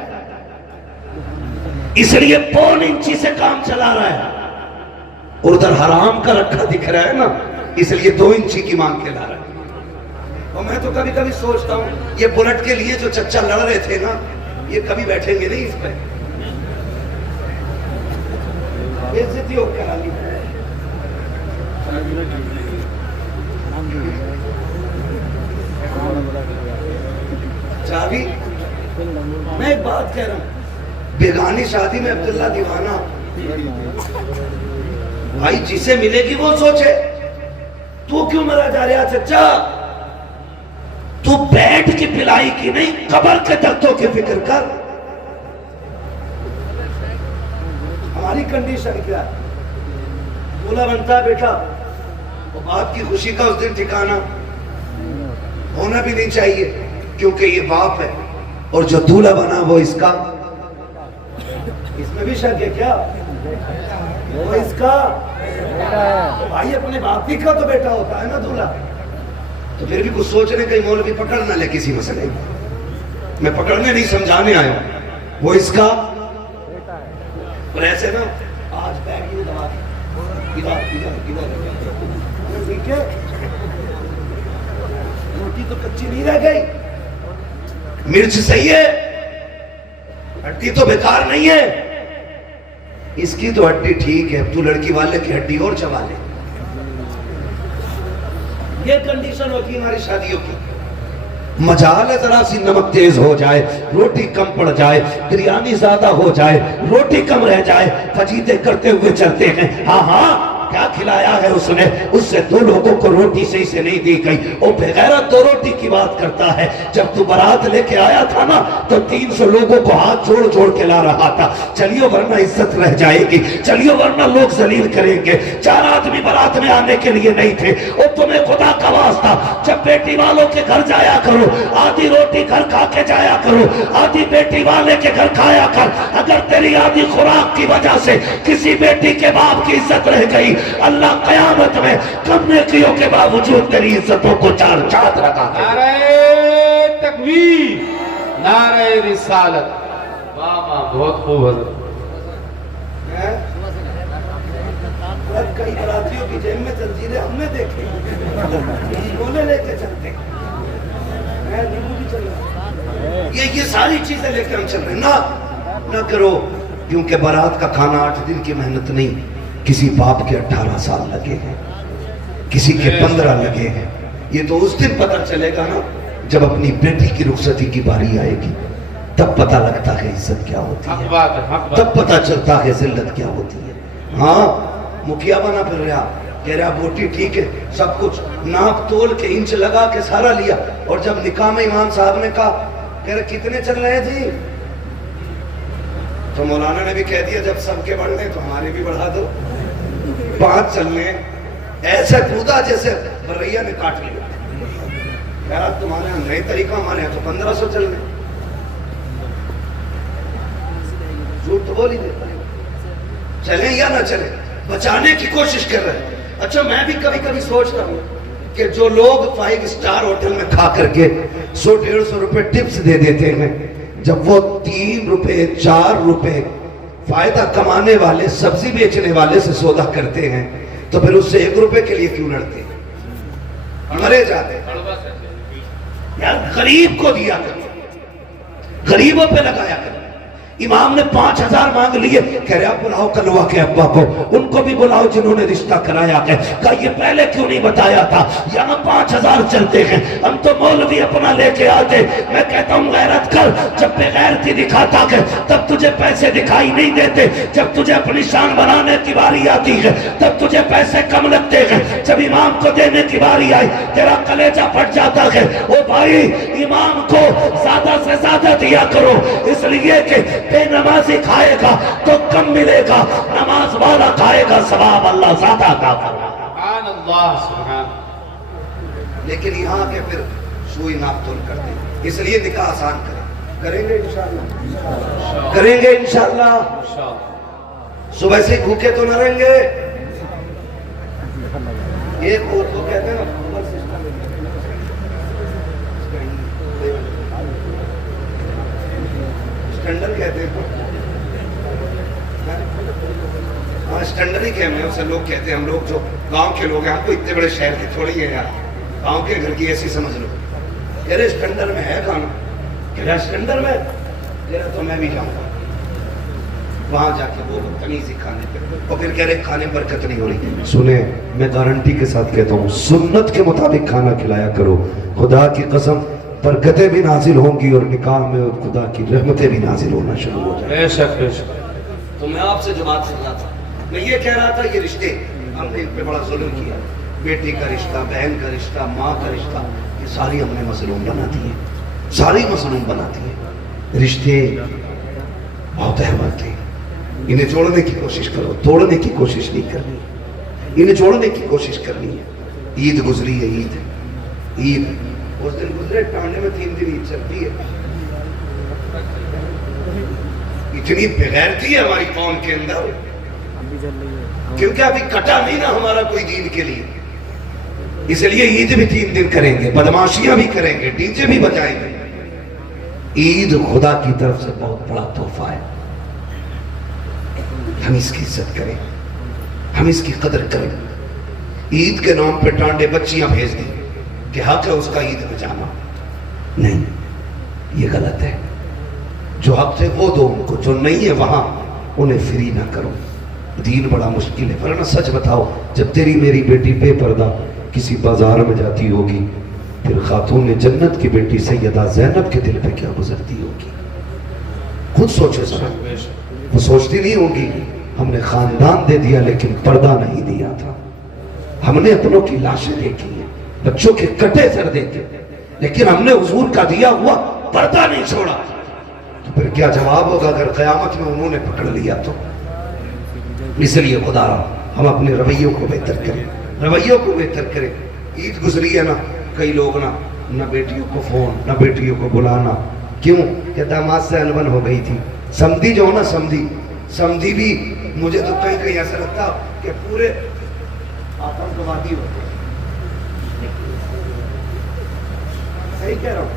اس لیے 1.25 انچی سے کام چلا رہا ہے. اور ادھر حرام کا رکھا دکھ رہا ہے نا, اس لیے 2 انچی کی مانگ کے لا رہا ہے. اور میں تو کبھی کبھی سوچتا ہوں یہ بلٹ کے لیے جو چچا لڑ رہے تھے نا, یہ کبھی بیٹھیں گے نہیں اس پہ. عزتی ہو کر علی چابی. میں ایک بات کہہ رہا ہوں, بیگانی شادی میں عبداللہ دیوانہ بھائی جسے ملے گی وہ سوچے. تو کیوں مرا جا رہا چچا؟ تو بیٹھ کی پلائی کی نہیں, قبر کے تختوں کی فکر کر. ہماری کنڈیشن کیا ہے؟ دولہا بنتا ہے بیٹا, وہ باپ کی خوشی کا اس دن ٹھکانا ہونا بھی نہیں چاہیے کیونکہ یہ باپ ہے, اور جو دولہا بنا وہ اس کا. اس میں بھی شک ہے کیا؟ وہ اس کا بھائی اپنے باپ ہی کا تو بیٹا ہوتا ہے نا دولہا. تو پھر بھی کچھ سوچنے کہیں مولوی پکڑ نہ لے کسی مسئلے میں پکڑنے نہیں سمجھانے آیا ہوں. وہ اس کا اور ایسے نا آج بیگ یہ دبا ٹھیک ہے, روٹی تو کچی نہیں رہ گئی, مرچ صحیح ہے, ہڈی تو بیکار نہیں ہے. اس کی تو ہڈی ٹھیک ہے, تو لڑکی والے کی ہڈی اور چبا لے. یہ کنڈیشن ہوتی ہے ہماری شادیوں کی. مجال ہے ذرا سی نمک تیز ہو جائے, روٹی کم پڑ جائے, بریانی زیادہ ہو جائے, روٹی کم رہ جائے, فجیتے کرتے ہوئے چلتے ہیں. ہاں ہاں کیا کھلایا ہے اس نے؟ اس سے 2 لوگوں کو روٹی صحیح سے نہیں دی گئی، وہ بغیرت 2 روٹی کی بات کرتا ہے۔ جب تو بارات لے کے آیا تھا نا تو 300 لوگوں کو ہاتھ جوڑ جوڑ کے لا رہا تھا، چلیو ورنہ عزت رہ جائے گی، چلیو ورنہ لوگ ذلیل کریں گے۔ 4 آدمی بارات میں آنے کے لیے نہیں تھے، وہ تمہیں خدا کا واسطہ جب بیٹی والوں کے گھر جایا کرو، آدھی روٹی گھر کھا کے جایا کرو، آدھی بیٹی والے کے گھر کھایا کر۔ اگر تیری آدھی خوراک کی وجہ سے کسی بیٹی کے باپ کی عزت رہ گئی، اللہ قیامت میں کم نیکیوں کے باوجود تیری عزتوں کو 4 چاند لگا دے۔ نعرہ تکبیر، نعرہ رسالت۔ ماما بہت خوب حضرت۔ کئی براتیوں کی جیب میں زنجیریں ہم نے دیکھیں، گولے لے کے چلتے ہیں، یہ ساری چیزیں لے کے ہم چل رہے ہیں۔ نہ کرو، کیونکہ بارات کا کھانا 8 دن کی محنت نہیں، کسی باپ کے 18 سال لگے ہیں، کسی کے 15 لگے ہیں۔ یہ تو اس دن پتہ چلے گا نا جب اپنی بیٹی کی رخصتی کی باری آئے گی، تب پتہ لگتا ہے عزت کیا ہوتی ہے، تب پتہ چلتا ہے ذلت کیا ہوتی ہے۔ ہاں مکھیا بنا پھر رہا، کہہ رہا ووٹی ٹھیک ہے، سب کچھ ناپ تول کے انچ لگا کے سارا لیا، اور جب نکاح میں امام صاحب نے کہا کہہ رہے کتنے چل رہے ہیں جی، تو مولانا نے بھی کہہ دیا جب سب کے بڑھ لیں تو ہمارے بھی بڑھا دو، 5 چلنے ہیں۔ ایسے کودا جیسے بریا نے کاٹ لیا، کہہ رہا تمہارے ہاں نئے طریقہ، ہمارے ہاں تو 1500 چل رہے ہیں۔ جھوٹ تو بول ہی دیتا ہے، چلیں یا نہ چلیں، بچانے کی کوشش کر رہے ہیں۔ اچھا میں بھی کبھی کبھی سوچتا ہوں کہ جو لوگ 5 اسٹار ہوٹل میں کھا کر کے 100-150 روپے ٹپس دے دیتے ہیں، جب وہ 3 روپے 4 روپے فائدہ کمانے والے سبزی بیچنے والے سے سودا کرتے ہیں، تو پھر اس سے 1 روپے کے لیے کیوں لڑتے ہیں؟ مرے جاتے ہیں یار، غریب کو دیا کرو، غریبوں پہ لگایا کرو۔ امام نے 5000 مانگ لیے، کہہ رہے آپ بلاؤ کلوا کے ابا کو، ان کو بھی بلاؤ جنہوں نے رشتہ کرایا ہے۔ کہا یہ پہلے کیوں نہیں بتایا تھا؟ یہاں 5000 چلتے ہیں، ہم تو مولوی اپنا لے کے آتے۔ میں کہتا ہوں غیرت کر، جب بے غیرتی دکھاتا ہے تب تجھے پیسے دکھائی نہیں دیتے، جب تجھے اپنی شان بنانے کی باری آتی ہے تب تجھے پیسے کم لگتے ہیں، جب امام کو دینے کی باری آئی تیرا کلیجہ پھٹ جاتا ہے۔ او بھائی امام کو زیادہ سے زیادہ دیا کرو، اس لیے کہ بے نمازی کھائے گا تو کم ملے گا، نماز والا کھائے گا ثواب اللہ زیادہ عطا فرمائے گا۔ سبحان اللہ، سبحان۔ لیکن یہاں کے پھر سوئی ناپ تول کرتے ہیں، اس لیے نکاح آسان کریں گے انشاءاللہ، کریں گے انشاءاللہ۔ صبح سے بھوکے تو نہ رہیں گے۔ ایک وہ تو کہتے ہیں نا اسٹینڈر کہتے ہیں، ہاں اسٹینڈر ہی کہتے ہیں، اسے لوگ کہتے ہیں، ہم لوگ جو گاؤں کے لوگ ہیں، ہم کو اتنے بڑے شہر کے تھوڑے ہی ہیں یار، گاؤں کے گھر کی ایسی سمجھ لو۔ کہہ رہے اسٹینڈر میں ہے کھانا، کہہ رہا اسٹینڈر میں، کہہ رہا تو میں بھی جاؤں گا وہاں جا کے وہ تمیزی کھانے پہ، اور پھر کہہ رہے کھانے برکت نہیں ہو رہی۔ سنیں میں گارنٹی کے ساتھ کہتا ہوں، سنت کے مطابق کھانا کھلایا کرو، خدا کی قسم برکتیں بھی نازل ہوں گی، اور نکاح میں اور خدا کی رحمتیں بھی نازل ہونا شروع ہو جائیں۔ بے شک بے شک۔ تو میں آپ سے جو بات کر رہا تھا، میں یہ کہہ رہا تھا یہ رشتے ہم نے ان پہ بڑا ظلم کیا، بیٹی کا رشتہ، بہن کا رشتہ، ماں کا رشتہ، یہ ساری ہم نے مظلوم بنا دیے، ساری مظلوم بنا دیے۔ رشتے بہت اہم تھے، انہیں جوڑنے کی کوشش کرو، توڑنے کی کوشش نہیں کرنی، انہیں جوڑنے کی کوشش کرنی ہے۔ عید گزری ہے، عید اس دن گزرے، ٹانڈے میں 3 دن عید چلتی ہے۔ اتنی بغیرتی ہے ہماری قوم کے اندر، کیونکہ ابھی کٹا نہیں نا ہمارا کوئی دین کے لیے، اس لیے عید بھی 3 دن کریں گے، بدماشیاں بھی کریں گے، ڈی جے بھی بجائیں گے۔ عید خدا کی طرف سے بہت بڑا تحفہ ہے، ہم اس کی عزت کریں، ہم اس کی قدر کریں۔ عید کے نام پہ ٹانڈے بچیاں بھیج دیں کہ حق ہے اس کا عید میں جانا، نہیں، یہ غلط ہے۔ جو حق ہے وہ دو ان کو، جو نہیں ہے وہاں انہیں فری نہ کرو۔ دین بڑا مشکل ہے، ورنہ سچ بتاؤ جب تیری میری بیٹی بے پردہ کسی بازار میں جاتی ہوگی، پھر خاتون جنت کی بیٹی سیدہ زینب کے دل پہ کیا گزرتی ہوگی؟ خود سوچو ذرا، وہ سوچتی نہیں ہوگی ہم نے خاندان دے دیا لیکن پردہ نہیں دیا تھا. ہم نے اپنوں کی لاشیں دیکھی ہیں, بچوں کے کٹے سر دیکھے, لیکن ہم نے حضور کا دیا ہوا پردہ نہیں چھوڑا. تو پھر کیا جواب ہوگا اگر قیامت میں انہوں نے پکڑ لیا تو؟ اس لیے خدا ہم اپنے رویوں کو بہتر کریں, رویوں کو بہتر کریں. عید گزری ہے نا, کئی لوگ نہ بیٹیوں کو فون, نہ بیٹیوں کو بلانا. کیوں کہ داماد سے انبن ہو گئی تھی. سمدھی جو ہو نا, سمدھی بھی مجھے تو کہیں ایسا لگتا کہ پورے آتنکوادی ہوتے. صحیح کہہ رہا ہوں,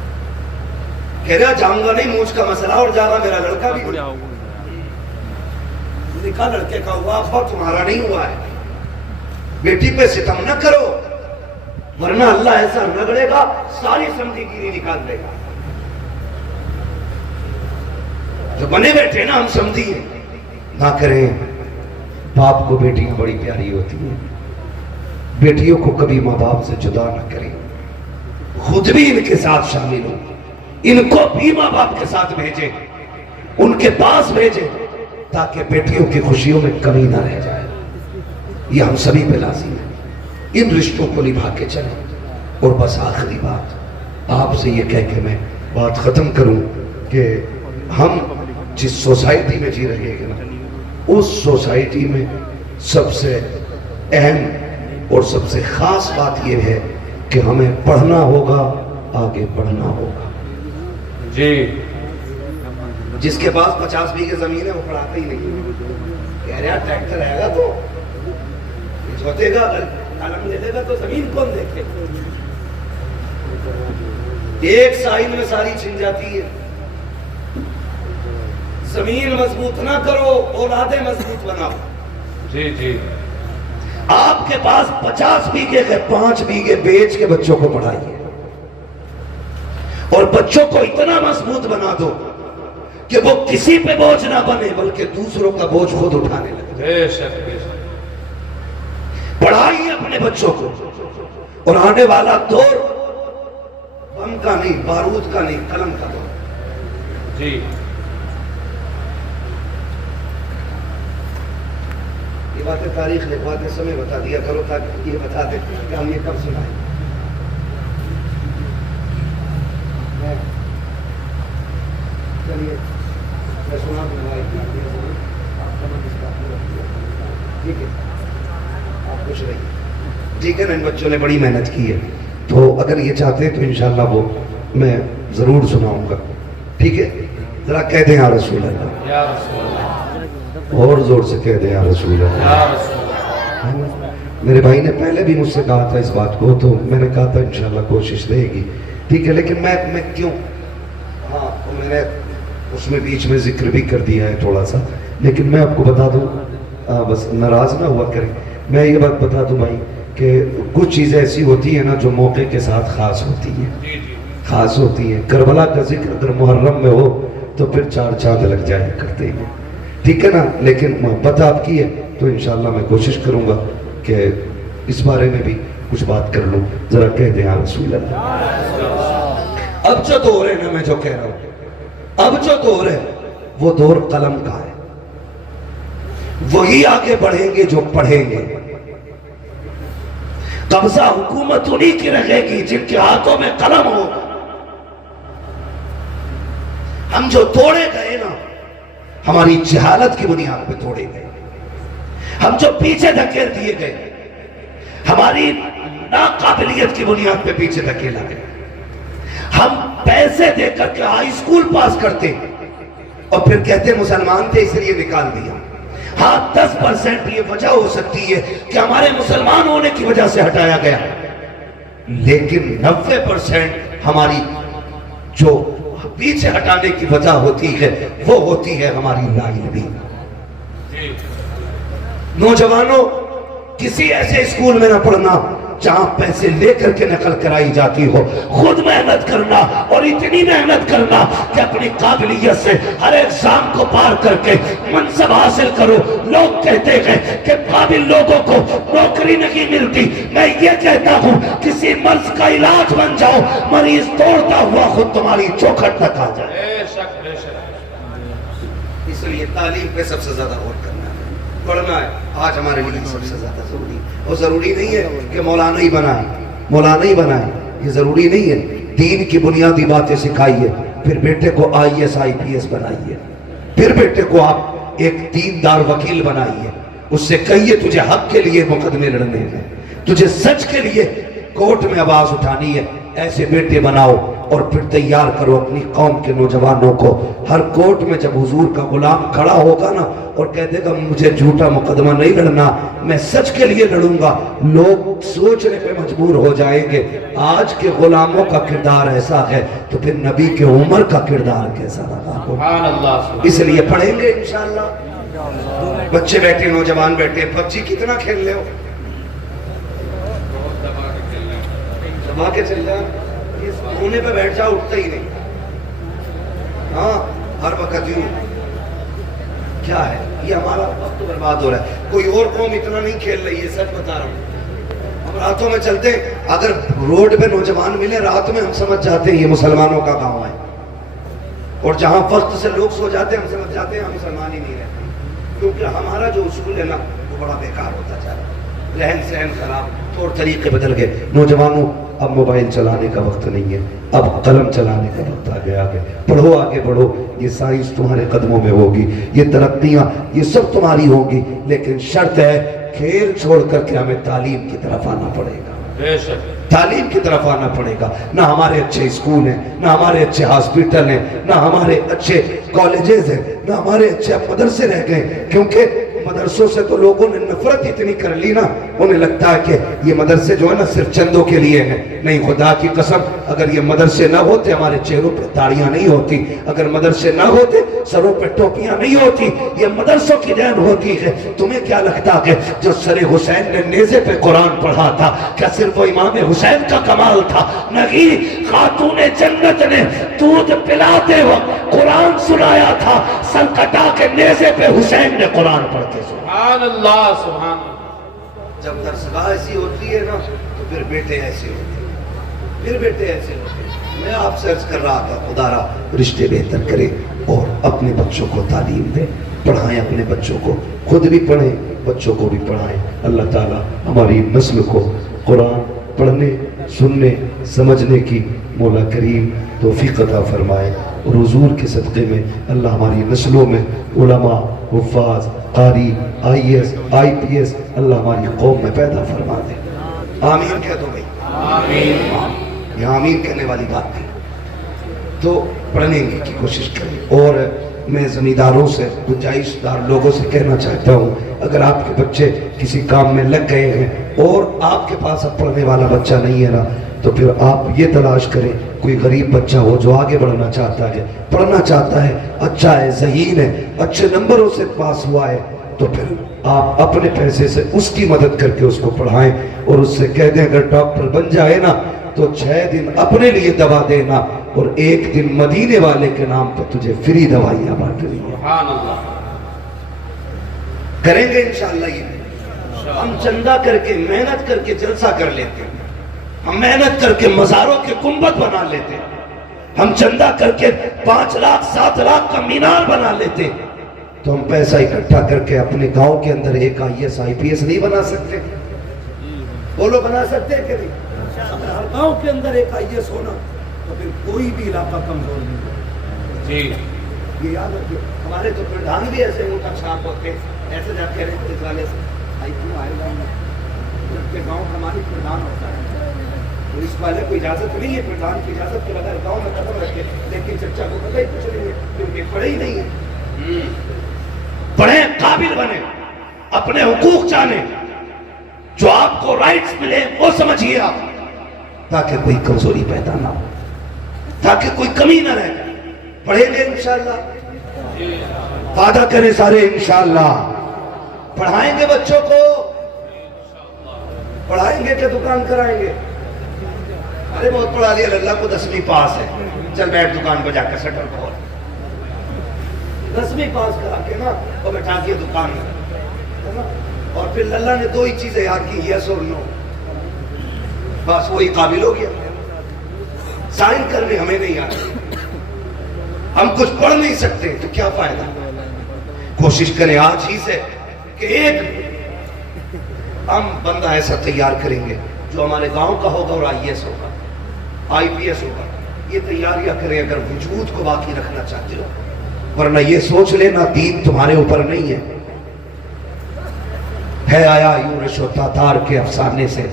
کہہ رہا جاؤں گا نہیں, مجھ کا مسئلہ اور جا رہا میرا لڑکا بھی. نکاح لڑکے کا ہوا, ابا تمہارا نہیں ہوا ہے. بیٹی پہ ستم نہ کرو, ورنہ اللہ ایسا رگڑے گا ساری سمدھی گیری نکال دے گا. جو بنے بیٹھے نا ہم سمدھی ہیں, نہ کریں. باپ کو بیٹیاں بڑی پیاری ہوتی ہیں, بیٹیوں کو کبھی ماں باپ سے جدا نہ کریں. خود بھی ان کے ساتھ شامل ہو, ان کو بھی ماں باپ کے ساتھ بھیجیں, ان کے پاس بھیجیں, تاکہ بیٹیوں کی خوشیوں میں کمی نہ رہ جائے. یہ ہم سبھی پہ لازم ہے. ان رشتوں کو نبھا کے چلیں. اور بس آخری بات آپ سے یہ کہہ کے میں بات ختم کروں کہ ہم جس سوسائٹی میں جی رہے ہیں نا, اس سوسائٹی میں سب سے اہم اور سب سے خاص بات یہ ہے کہ ہمیں پڑھنا ہوگا, آگے بڑھنا ہوگا. جی, جس کے پاس 50 بیگھے زمین ہے وہ پڑھاتا ہی نہیں. کہہ رہا ٹریکٹر آئے گا تو جوتے گا, قلم دے دے گا تو زمین کون دیکھے. ایک سائل میں ساری چھن جاتی ہے. زمین مضبوط نہ کرو, اولادیں مضبوط بناؤ. جی جی, آپ کے پاس 50 بیگھے ہے, 5 بیگھے بیچ کے بچوں کو پڑھائیے, اور بچوں کو اتنا مضبوط بنا دو کہ وہ کسی پہ بوجھ نہ بنے بلکہ دوسروں کا بوجھ خود اٹھانے لگے. بے شک بے شک. پڑھائیے اپنے بچوں کو, اور آنے والا دور بم کا نہیں, بارود کا نہیں, قلم کا دور. جی, یہ باتیں تاریخ لکھواتے سمے بتا دیا کرو تاکہ یہ بتا دے کہ ہم یہ کب سنائیں. چلیے میں سنا دوں, ٹھیک ہے, آپ خوش رہیے. ٹھیک ہے نا, ان بچوں نے بڑی محنت کی ہے, تو اگر یہ چاہتے ہیں تو انشاءاللہ وہ میں ضرور سناؤں گا. ٹھیک ہے, ذرا کہہ دیں یا رسول اللہ, یا رسول اللہ, اور زور سے کہہ دیں یا رسول اللہ. یا رسول اللہ. میرے بھائی نے پہلے بھی مجھ سے کہا تھا اس بات کو, تو میں نے کہا تھا انشاءاللہ کوشش رہے گی. ٹھیک ہے, لیکن میں کیوں, ہاں تو میں نے اس میں بیچ میں ذکر بھی کر دیا ہے تھوڑا سا, لیکن میں آپ کو بتا دوں, بس ناراض نہ ہوا کریں, میں یہ بات بتا دوں بھائی کہ کچھ چیزیں ایسی ہوتی ہیں نا جو موقع کے ساتھ خاص ہوتی ہیں, خاص ہوتی ہیں. کربلا کا ذکر اگر محرم میں ہو تو پھر 4 چاند لگ جائے کرتے ہیں. ٹھیک ہے نا, لیکن محبت آپ کی ہے تو انشاءاللہ میں کوشش کروں گا کہ اس بارے میں بھی کچھ بات کر لوں. ذرا کہہ دیں یا رسول اللہ. اب جو دور ہے نا, میں جو کہہ رہا ہوں, اب جو دور ہے وہ دور قلم کا ہے. وہی آگے بڑھیں گے جو پڑھیں گے. قبضہ حکومت انہی کی رہے گی جن کے ہاتھوں میں قلم ہوگا. ہم جو توڑے گئے نا, ہماری جہالت کی بنیاد پہ توڑے گئے. ہم جو پیچھے دھکیل دیے گئے, ہماری ناقابلیت کی بنیاد پہ پیچھے دھکیلا گئے. ہم پیسے دے کر کے ہائی سکول پاس کرتے اور پھر کہتے مسلمان تھے اس لیے نکال دیا. ہاں 10% یہ وجہ ہو سکتی ہے کہ ہمارے مسلمان ہونے کی وجہ سے ہٹایا گیا, لیکن 90% ہماری جو پیچھے ہٹانے کی وجہ ہوتی ہے وہ ہوتی ہے ہماری ناعلمی. نوجوانوں, کسی ایسے اسکول میں نہ پڑھنا جہاں پیسے لے کر کے نقل کرائی جاتی ہو. خود محنت کرنا, اور اتنی محنت کرنا کہ اپنی قابلیت سے ہر ایگزام کو پار کر کے منصب حاصل کرو. لوگ کہتے ہیں کہ قابل لوگوں کو نوکری نہیں ملتی. میں یہ کہتا ہوں کسی مرض کا علاج بن جاؤ, مریض توڑتا ہوا خود تمہاری چوکھٹ تک آ جائے. بے شک بے شک. اس لیے تعلیم پہ سب سے زیادہ غور کرنا ہے. پڑھنا ہے آج ہمارے لیے سب سے زیادہ ضروری ہے. اور ضروری نہیں ہے کہ مولانا ہی بنائیں، مولانا ہی بنائیں، یہ ضروری نہیں ہے. دین کی بنیادی باتیں سکھائیے، پھر بیٹے کو IAS IPS بنائیے، پھر بیٹے کو آپ ایک دیندار وکیل بنائیے. اس سے کہیے تجھے حق کے لیے مقدمے لڑنے ہیں، تجھے سچ کے لیے کورٹ میں آواز اٹھانی ہے. ایسے بیٹے بناؤ اور پھر تیار کرو اپنی قوم کے نوجوانوں کو. ہر کورٹ میں جب حضور کا غلام کھڑا ہوگا نا اور کہہ دے گا مجھے جھوٹا مقدمہ نہیں لڑنا، میں سچ کے لیے لڑوں گا، لوگ سوچنے پہ مجبور ہو جائیں گے آج کے غلاموں کا کردار ایسا ہے تو پھر نبی کے عمر کا کردار کیسا رہا. سبحان اللہ. اس لیے پڑھیں گے انشاءاللہ. بچے بیٹھے، نوجوان بیٹھے، PUBG کتنا کھیل لے ہو، دبا کے چل جائے، کونے پہ بیٹھ جاؤ اٹھتا ہی نہیں. ہاں ہر وقت یوں کیا ہے، یہ ہمارا وقت برباد ہو رہا ہے. کوئی اور قوم اتنا نہیں کھیل رہی ہے، سچ بتا رہا ہوں. ہم راتوں میں چلتے، اگر روڈ پہ نوجوان ملے رات میں ہم سمجھ جاتے ہیں یہ مسلمانوں کا گاؤں ہے. اور جہاں وقت سے لوگ سو جاتے ہیں ہم سمجھ جاتے ہیں ہم مسلمان ہی نہیں رہتے، کیونکہ ہمارا جو اصول ہے نا وہ بڑا بیکار ہوتا جا رہا ہے. رہن سہن خراب، طور طریقے بدل گئے. نوجوانوں اب موبائل چلانے کا وقت نہیں ہے، اب قلم چلانے کا وقت آ گیا. آگے پڑھو، آگے بڑھو. یہ سائنس تمہارے قدموں میں ہوگی، یہ ترقیاں یہ سب تمہاری ہوگی، لیکن شرط ہے کھیل چھوڑ کر کے ہمیں تعلیم کی طرف آنا پڑے گا. بے شک تعلیم کی طرف آنا پڑے گا. نہ ہمارے اچھے اسکول ہیں، نہ ہمارے اچھے ہاسپٹل ہیں، نہ ہمارے اچھے کالجز ہیں، نہ ہمارے اچھے مدرسے رہ گئے. کیونکہ مدرسوں سے تو لوگوں نے نفرت اتنی کر لی نا، انہیں لگتا ہے کہ یہ مدرسے جو ہے نا صرف چندوں کے لیے ہیں. نہیں، خدا کی قسم اگر یہ مدرسے نہ ہوتے ہمارے چہروں پہ داڑیاں نہیں ہوتی، اگر مدرسے نہ ہوتے سروں پہ ٹوپیاں نہیں ہوتی. یہ مدرسوں کی دین ہوتی ہے. تمہیں کیا لگتا کہ جو سر حسین نے نیزے پہ قرآن پڑھا تھا کیا صرف وہ امام حسین کا کمال تھا؟ نہیں، خاتون جنت نے دودھ پلاتے وقت قرآن سنایا تھا، سر کٹا کے نیزے پہ حسین نے قرآن پڑھا. سبحان اللہ. سبحان اللہ. جب درسگاہ ایسی ہوتی ہے نا تو پھر بیٹے ایسے ہوتے ہیں، پھر بیٹے ایسے ہوتے ہیں. میں آپ سے عرض کر رہا تھا خدا را رشتے بہتر کرے اور اپنے بچوں کو تعلیم دے، پڑھائیں اپنے بچوں کو، خود بھی پڑھیں بچوں کو بھی پڑھائیں. اللہ تعالیٰ ہماری نسل کو قرآن پڑھنے، سننے، سمجھنے کی مولا کریم توفیق عطا فرمائے. اور حضور کے صدقے میں اللہ ہماری نسلوں میں علماء، حفاظ، قاری، IAS IPS اللہ ہماری قوم میں پیدا فرما دے. آمین کہہ دو بھائی. آمین. یہ آمین کہنے والی بات تھی. تو پڑھنے کی کوشش کریں. اور میں زمینداروں سے، گنجائش دار لوگوں سے کہنا چاہتا ہوں اگر آپ کے بچے کسی کام میں لگ گئے ہیں اور آپ کے پاس اب پڑھنے والا بچہ نہیں ہے نا تو پھر آپ یہ تلاش کریں کوئی غریب بچہ ہو جو آگے بڑھنا چاہتا ہے، پڑھنا چاہتا ہے، اچھا ہے، ذہین ہے، اچھے نمبروں سے پاس ہوا ہے، تو پھر آپ اپنے پیسے سے اس کی مدد کر کے اس کو پڑھائیں اور اس سے کہہ دیں اگر ڈاکٹر بن جائے نا تو 6 دن اپنے لیے دوا دینا اور 1 دن مدینے والے کے نام پر تجھے فری دوائیاں بانٹنی ہیں. سبحان اللہ. کریں گے انشاءاللہ. یہ ہم چندہ کر کے محنت کر کے جلسہ کر لیتے ہیں، ہم محنت کر کے مزاروں کے گنبد بنا لیتے ہیں، ہم چندہ کر کے 5 لاکھ 7 لاکھ کا مینار بنا لیتے. تو ہم پیسہ اکٹھا کر کے اپنے گاؤں کے اندر ایک IAS IPS نہیں بنا سکتے؟ بولو بنا سکتے کہ نہیں؟ اگر ہر گاؤں کے اندر ایک IAS ہونا تو پھر کوئی بھی علاقہ کمزور نہیں ہوگا. جی یہ یاد رکھیے. ہمارے تو پردھان بھی ایسے ان کا چھاپ ہوتے ایسے جا کے پولیس والے سے آئی کیوں آئے گا جب کہ گاؤں کا مالک پردھان ہوتا ہے، پولیس والے کو اجازت نہیں ہے پردھان کی اجازت کے بغیر گاؤں میں قدم رکھے. لیکن چچا کو پتہ ہی کچھ نہیں ہے کیونکہ پڑھے ہی نہیں ہے. پڑھیں، قابل بنے، اپنے حقوق جانیں، جو آپ کو رائٹس ملے وہ سمجھیے آپ، تاکہ کوئی کمزوری پیدا نہ ہو، تاکہ کوئی کمی نہ رہے. پڑھیں گے انشاءاللہ. وعدہ کریں سارے انشاءاللہ. پڑھائیں گے بچوں کو، پڑھائیں گے کہ دکان کرائیں گے؟ ارے بہت پڑھا لیا، اللہ کو 10ویں پاس ہے، چل بیٹھ دکان پہ جا کر شٹر کھول. 10ویں پاس کرا کے نا وہ بیٹھا کے دکان میں، اور پھر اللہ نے 2 ہی چیزیں یاد کی، یس اور نو، بس وہی قابل ہو گیا. سائن کرنے ہمیں نہیں آتا، ہم کچھ پڑھ نہیں سکتے تو کیا فائدہ. کوشش کریں آج ہی سے کہ ایک ہم بندہ ایسا تیار کریں گے جو ہمارے گاؤں کا ہوگا اور IAS ہوگا, IPS ہوگا. یہ تیاریاں کریں اگر وجود کو باقی رکھنا چاہتے ہو, ورنہ یہ سوچ لینا دین تمہارے اوپر نہیں ہے آیا یورش و تاتار کے افسانے سے,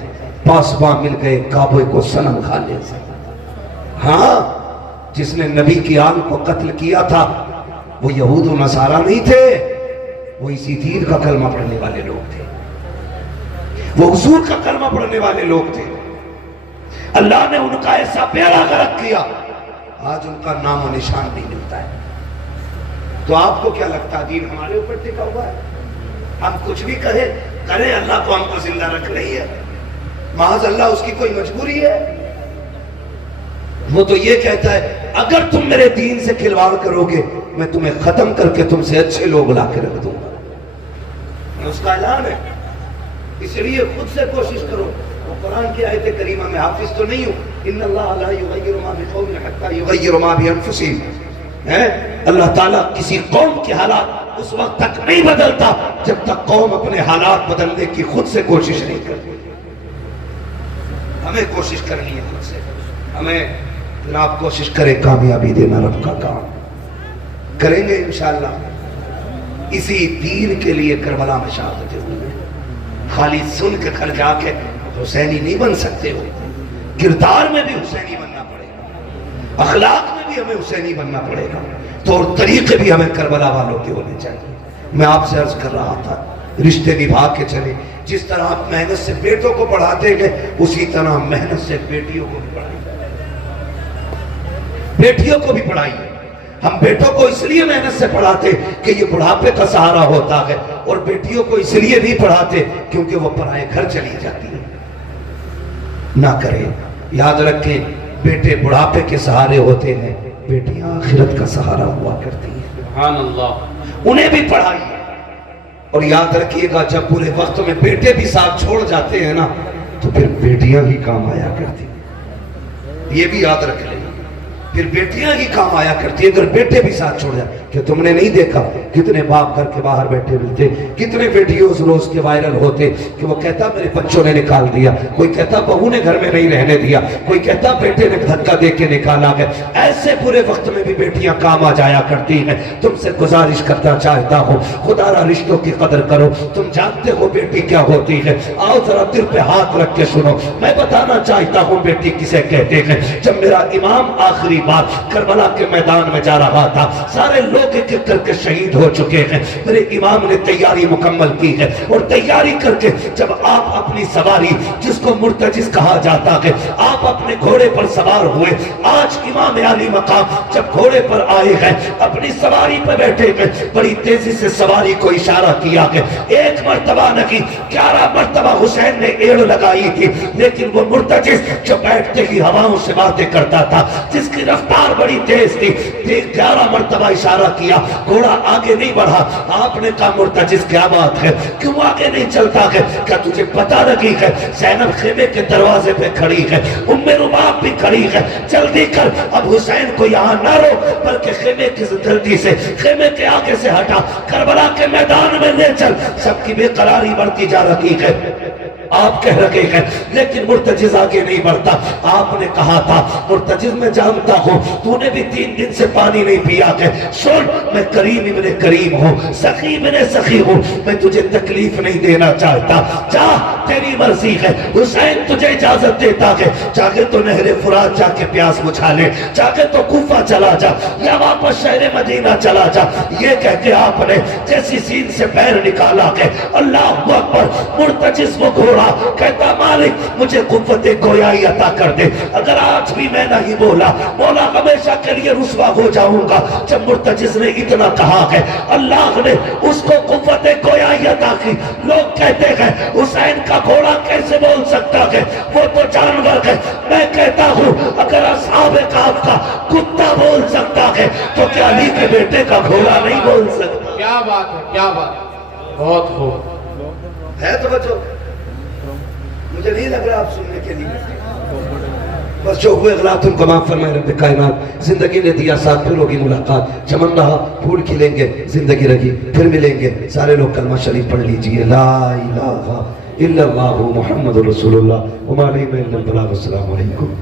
پاسباں مل گئے کعبے کو صنم کھانے سے. ہاں, جس نے نبی کی آل کو قتل کیا تھا وہ یہود و نصارہ نہیں تھے, وہ اسی دین کا کلمہ پڑھنے والے لوگ تھے, وہ حضور کا کلمہ پڑھنے والے لوگ تھے. اللہ نے ان کا ایسا پیارا غرق کیا, آج ان کا نام و نشان نہیں ملتا ہے. تو آپ کو کیا لگتا ہے دین ہمارے اوپر ٹکا ہوا ہے؟ ہم کچھ بھی کریں اللہ کو ہم کو زندہ رکھ رہی ہے, معاذ اللہ اس کی کوئی مجبوری ہے؟ وہ تو یہ کہتا ہے اگر تم میرے دین سے کھلواڑ کرو گے میں تمہیں ختم کر کے تم سے اچھے لوگ لا کے رکھ دوں گا. اس کا اعلان ہے, اس لیے خود سے کوشش کرو. قرآن کی آیت کریمہ میں حافظ تو نہیں ہوں, ان اللہ لا یغیر ما بقوم حتی یغیر ما بانفسہم, اللہ تعالیٰ کسی قوم کے حالات اس وقت تک نہیں بدلتا جب تک قوم اپنے حالات بدلنے کی خود سے کوشش نہیں کرتی. ہمیں کوشش کرنی ہے خود سے. ہمیں جناب کوشش کریں کامیابی دینا رب کا کام کریں گے انشاءاللہ. اسی دین کے لیے کربلا میں شہادتیں ہوئی ہیں. خالی سن کے گھر جا کے حسینی نہیں بن سکتے ہو, کردار میں بھی حسینی بننا پڑے گا, اخلاق میں بھی ہمیں حسینی بننا پڑے گا, طور طریقے بھی ہمیں کربلا والوں کے ہونے چاہیے. میں آپ سے عرض کر رہا تھا رشتے نبھا کے چلے, جس طرح آپ محنت سے بیٹوں کو پڑھاتے گئے اسی طرح محنت سے بیٹیوں کو بھی پڑھائیے, بیٹیوں کو بھی پڑھائیے. ہم بیٹوں کو اس لیے محنت سے پڑھاتے کہ یہ بڑھاپے کا سہارا ہوتا ہے, اور بیٹیوں کو اس لیے نہیں پڑھاتے کیونکہ وہ پرائے گھر چلی جاتی ہے. نہ کریں, یاد رکھیں بیٹے بڑھاپے کے سہارے ہوتے ہیں, بیٹیاں آخرت کا سہارا ہوا کرتی ہیں. سبحان اللہ. انہیں بھی پڑھائیے. اور یاد رکھیے گا جب پورے وقت میں بیٹے بھی ساتھ چھوڑ جاتے ہیں نا تو پھر بیٹیاں ہی کام آیا کرتی ہیں. یہ بھی یاد رکھ لیں, پھر بیٹیاں ہی کام آیا کرتی ہیں اگر بیٹے بھی ساتھ چھوڑ جائیں. کہ تم نے نہیں دیکھا کتنے باپ گھر کے باہر بیٹھے ملتے, کتنے ویڈیوز روز کے وائرل ہوتے کہ وہ کہتا میرے بچوں نے نکال دیا, کوئی کہتا بہو نے گھر میں نہیں رہنے دیا, کوئی کہتا بیٹے نے دھکا دے کے نکالا گیا. ایسے پورے وقت میں بھی بیٹیاں کام آ جایا کرتی ہیں. تم سے گزارش کرنا چاہتا ہوں خدا را رشتوں کی قدر کرو. تم جانتے ہو بیٹی کیا ہوتی ہے؟ آؤ ذرا دل پہ ہاتھ رکھ کے سنو, میں بتانا چاہتا ہوں بیٹی کسے کہتے ہیں. جب میرا امام آخری بار کربلا کے میدان میں جا رہا تھا, سارے لوگ ایک ایک کر کے شہید ہو چکے ہیں, میرے امام نے تیاری مکمل کی ہے, اور تیاری کر کے جب آپ اپنی سواری جس کو مرتجز کہا جاتا ہے آپ اپنے گھوڑے پر سوار ہوئے, آج امام علی مقام جب گھوڑے پر آئے ہیں اپنی سواری پر بیٹھے ہیں, بڑی تیزی سے سواری کو اشارہ کیا کہ ایک مرتبہ نہیں 11 مرتبہ حسین نے ایڑ لگائی تھی, لیکن وہ مرتجز جو بیٹھتے ہی ہواؤں سے باتیں کرتا تھا, جس کی رفتار بڑی تیز تھی, 11 مرتبہ اشارہ کیا, گھوڑا آگے نہیں بڑھا. آپ نے کہا مرتجز کیا بات ہے, کیوں آگے نہیں چلتا ہے؟ کیا تجھے پتہ لگی ہے زینب خیمے کے دروازے پہ کھڑی ہے, ام رباب بھی کھڑی ہے, جلدی کر اب حسین کو یہاں نہ رو بلکہ خیمے کی جلدی سے خیمے کے آگے سے ہٹا, کربلا کے میدان میں لے چل. سب کی بے قراری بڑھتی جا رہی ہے, آپ کہہ رہے ہیں لیکن مرتجز آگے نہیں بڑھتا. آپ نے کہا تھا مرتجز میں جانتا ہوں تو نے بھی 3 دن سے پانی نہیں پیا ہے, سن میں کریم ابن کریم ہوں, سخی ابن سخی ہوں, میں تجھے تکلیف نہیں دینا چاہتا, جا تیری مرضی ہے. حسین تجھے اجازت دیتا ہے, چاہے تو نہر فرات جا کے پیاس بجھا لے, چاہے تو کوفہ چلا جا یا واپس شہر مدینہ چلا جا. یہ کہہ کے آپ نے جیسی سین سے پیر نکالا ہے اللہ اکبر, مرتجز وہ گھوڑا کہتا مالک مجھے قوت گویائی عطا کر دے, اگر آج بھی میں نہیں بولا مولا ہمیشہ کے لیے رسوا ہو جاؤں گا. جب مرتجز نے اتنا کہا ہے اللہ نے اس کو قوت گویائی عطا کی. لوگ کہتے ہیں حسین کا گھوڑا کیسے بول سکتا ہے, وہ تو جانور ہے. میں کہتا ہوں اگر اصحاب کہف کا کتا بول سکتا ہے تو کیا علی کے بیٹے کا گھوڑا نہیں بول سکتا؟ کیا بات ہے, کیا بات ہے, بہت خوب ہے. توجہ مجھے نہیں لگ رہا آپ سننے کے لیے. بس جو ہوئے غلط ان کو معاف فرمائے رب کائنات. زندگی نے دیا ساتھ پھر ہوگی ملاقات. چمن رہا پھول کھلیں گے زندگی رہی پھر ملیں گے. سارے لوگ کلمہ شریف پڑھ لیجئے. لا الہ الا اللہ محمد رسول اللہ وما علینا الا البلاغ. السلام علیکم.